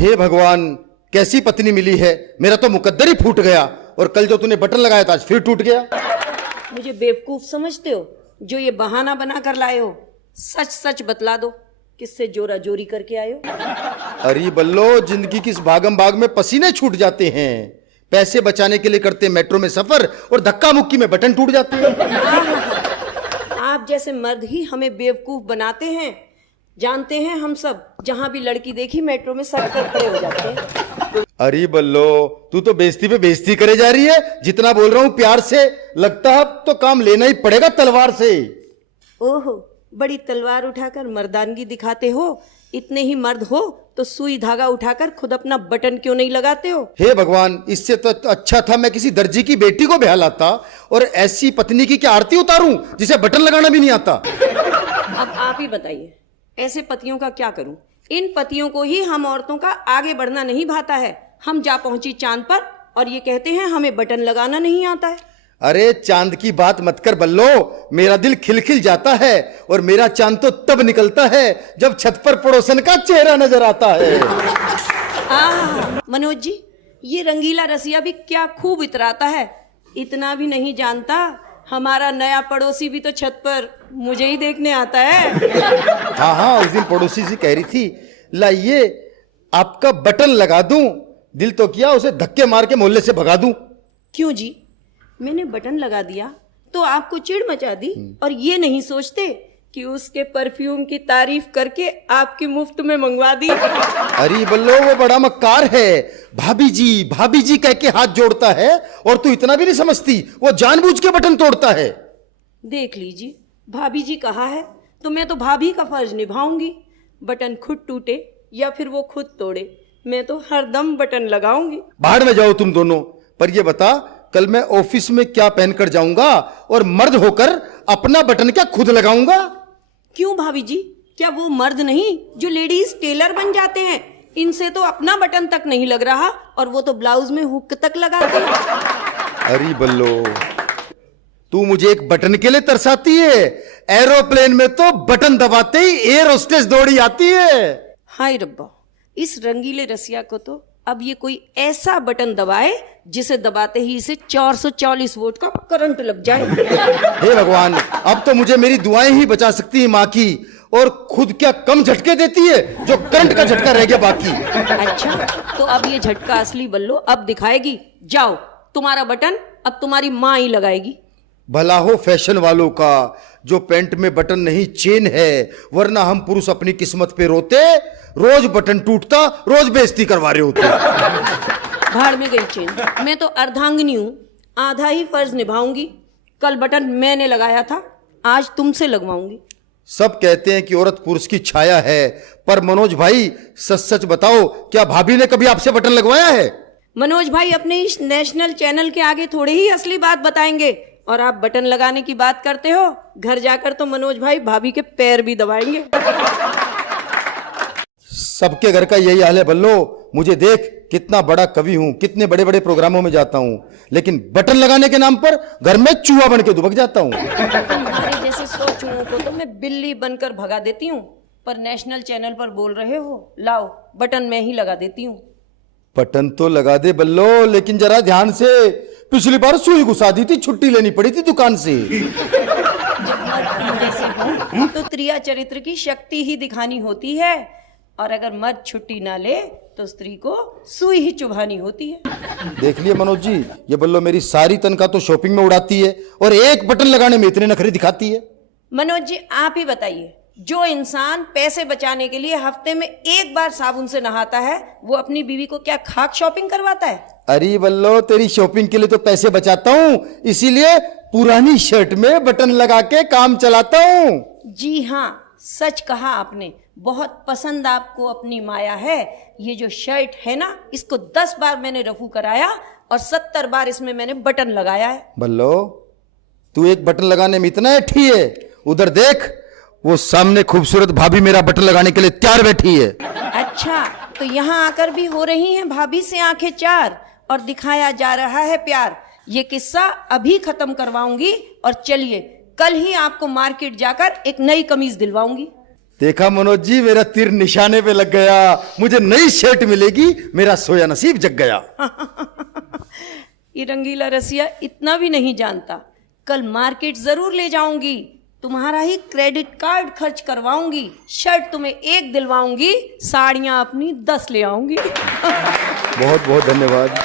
हे भगवान, कैसी पत्नी मिली है। मेरा तो मुकद्दर ही फूट गया, और कल जो तूने बटन लगाया था आज फिर टूट गया। मुझे बेवकूफ समझते हो जो ये बहाना बना कर लाए हो? सच सच बतला दो, किससे जोरा जोरी करके आए हो? अरे बल्लो, जिंदगी की इस भागम भाग में पसीने छूट जाते हैं। पैसे बचाने के लिए करते मेट्रो में सफर, और धक्का मुक्की में बटन टूट जाते हैं। आप जैसे मर्द ही हमें बेवकूफ बनाते हैं। जानते हैं हम सब, जहां भी लड़की देखी मेट्रो में सर पर खड़े हो जाते हैं। अरे बल्लो, तू तो बेइज्जती पे बेइज्जती करे जा रही है। जितना बोल रहा हूं प्यार से, लगता है अब तो काम लेना ही पड़ेगा तलवार से। ओहो, बड़ी तलवार उठाकर मर्दानगी दिखाते हो। इतने ही मर्द हो तो सुई धागा उठाकर खुद अपना बटन क्यों नहीं लगाते हो? हे भगवान, इससे तो अच्छा था मैं किसी दर्जी की बेटी को ब्याह लाता, और ऐसी पत्नी की क्या आरती उतारूं जिसे बटन लगाना भी नहीं आता। अब आप ही बताइए, ऐसे पतियों का क्या करूं? इन पतियों को ही हम औरतों का आगे बढ़ना नहीं भाता है। हम जा पहुंची चांद पर और ये कहते हैं हमें बटन लगाना नहीं आता है। अरे चांद की बात मत कर बल्लो, मेरा दिल खिलखिल जाता है, और मेरा चांद तो तब निकलता है जब छत पर पड़ोसन का चेहरा नजर आता है। मनोज जी, ये रंगीला रसिया भी क्या खूब इतराता है। इतना भी नहीं जानता, हमारा नया पड़ोसी भी तो छत पर मुझे ही देखने आता है। हाँ हाँ, उस दिन पड़ोसी से कह रही थी, लाइए आपका बटन लगा दूं। दिल तो किया उसे धक्के मार के मोहल्ले से भगा दूं। क्यों जी, मैंने बटन लगा दिया तो आपको चिढ़ मचा दी, और ये नहीं सोचते कि उसके परफ्यूम की तारीफ करके आपकी मुफ्त में मंगवा दी। अरे बल्लो, वो बड़ा मक्कार है। भाभी जी कह के हाथ जोड़ता है, और तू इतना भी नहीं समझती, वो जानबूझ के बटन तोड़ता है। देख लीजिए, भाभी जी कहा है तो मैं तो भाभी का फर्ज निभाऊंगी। बटन खुद टूटे या फिर वो खुद तोड़े, मैं तो हरदम बटन लगाऊंगी। बाहर में जाओ तुम दोनों। पर ये बता, कल मैं ऑफिस में क्या पहनकर जाऊंगा, और मर्द होकर अपना बटन क्या खुद लगाऊंगा? क्यों भाभी जी, क्या वो मर्द नहीं जो लेडीज टेलर बन जाते हैं? इनसे तो अपना बटन तक नहीं लग रहा, और वो तो ब्लाउज में हुक तक लगाते हैं। अरे बल्लो, तू मुझे एक बटन के लिए तरसाती है। एरोप्लेन में तो बटन दबाते ही एयर होस्टेस दौड़ी आती है। हाय रब्बा, इस रंगीले रसिया को तो अब ये कोई ऐसा बटन दबाए जिसे दबाते ही इसे 440 वोल्ट का करंट लग जाए। हे भगवान, अब तो मुझे मेरी दुआएं ही बचा सकती है माँ की, और खुद क्या कम झटके देती है जो करंट का झटका रह गया बाकी। अच्छा, तो अब ये झटका असली बल्लो अब दिखाएगी। जाओ, तुम्हारा बटन अब तुम्हारी माँ ही लगाएगी। भला हो फैशन वालों का, जो पैंट में बटन नहीं चेन है, वरना हम पुरुष अपनी किस्मत पे रोते। रोज बटन टूटता, रोज बेइज्जती करवा रहे होते। भाड़ में गई चेन, मैं तो अर्धांगिनी हूँ, आधा ही फर्ज निभाऊंगी। कल बटन मैंने लगाया था, आज तुमसे लगवाऊंगी। सब कहते हैं कि औरत पुरुष की छाया है, पर मनोज भाई सच सच बताओ, क्या भाभी ने कभी आपसे बटन लगवाया है? मनोज भाई अपने इस नेशनल चैनल के आगे थोड़े ही असली बात बताएंगे, और आप बटन लगाने की बात करते हो। घर जाकर तो मनोज भाई भाभी के पैर भी दबाएंगे। सबके घर का यही हाल है बल्लो। मुझे देख, कितना बड़ा कवि हूं, कितने बड़े बड़े प्रोग्रामों में जाता हूं, लेकिन बटन लगाने के नाम पर घर में चूहा बन के दुबक जाता हूं। तुम्हारे जैसे 100 चूहों को तो मैं बिल्ली बनकर भगा देती हूँ, पर नेशनल चैनल पर बोल रहे हो, लाओ बटन मैं ही लगा देती हूँ। बटन तो लगा दे बल्लो, लेकिन जरा ध्यान से। पिछली बार सुई घुसा दी थी, छुट्टी लेनी पड़ी थी दुकान से। जब मर्द जैसे हो तो त्रिया चरित्र की शक्ति ही दिखानी होती है, और अगर मर्द छुट्टी ना ले तो स्त्री को सुई ही चुभानी होती है। देख लिया मनोज जी, ये बल्लो मेरी सारी तनख्वाह तो शॉपिंग में उड़ाती है, और एक बटन लगाने में इतने नखरे दिखाती है। मनोज जी, आप ही बताइए, जो इंसान पैसे बचाने के लिए हफ्ते में एक बार साबुन से नहाता है, वो अपनी बीवी को क्या खाक शॉपिंग करवाता है? अरे बल्लो, तेरी शॉपिंग के लिए तो पैसे बचाता हूँ, इसीलिए पुरानी शर्ट में बटन लगा के काम चलाता हूँ। जी हाँ, सच कहा आपने। बहुत पसंद आपको अपनी माया है। ये जो शर्ट है ना, इसको 10 बार मैंने रफू कराया, और 70 बार इसमें मैंने बटन लगाया है। बल्लो, तू एक बटन लगाने में इतना अठी है? उधर देख, वो सामने खूबसूरत भाभी मेरा बटन लगाने के लिए तैयार बैठी है। अच्छा, तो यहाँ आकर भी हो रही हैं भाभी से आंखें चार, और दिखाया जा रहा है प्यार। ये किस्सा अभी खत्म करवाऊंगी, और चलिए कल ही आपको मार्केट जाकर एक नई कमीज दिलवाऊंगी। देखा मनोज जी, मेरा तीर निशाने पे लग गया। मुझे नई शर्ट मिलेगी, मेरा सोया नसीब जग गया। ये रंगीला रसिया इतना भी नहीं जानता। कल मार्केट जरूर ले जाऊंगी, तुम्हारा ही क्रेडिट कार्ड खर्च करवाऊंगी, शर्ट तुम्हें 1 दिलवाऊंगी, साड़ियां अपनी 10 ले आऊंगी। बहुत बहुत धन्यवाद।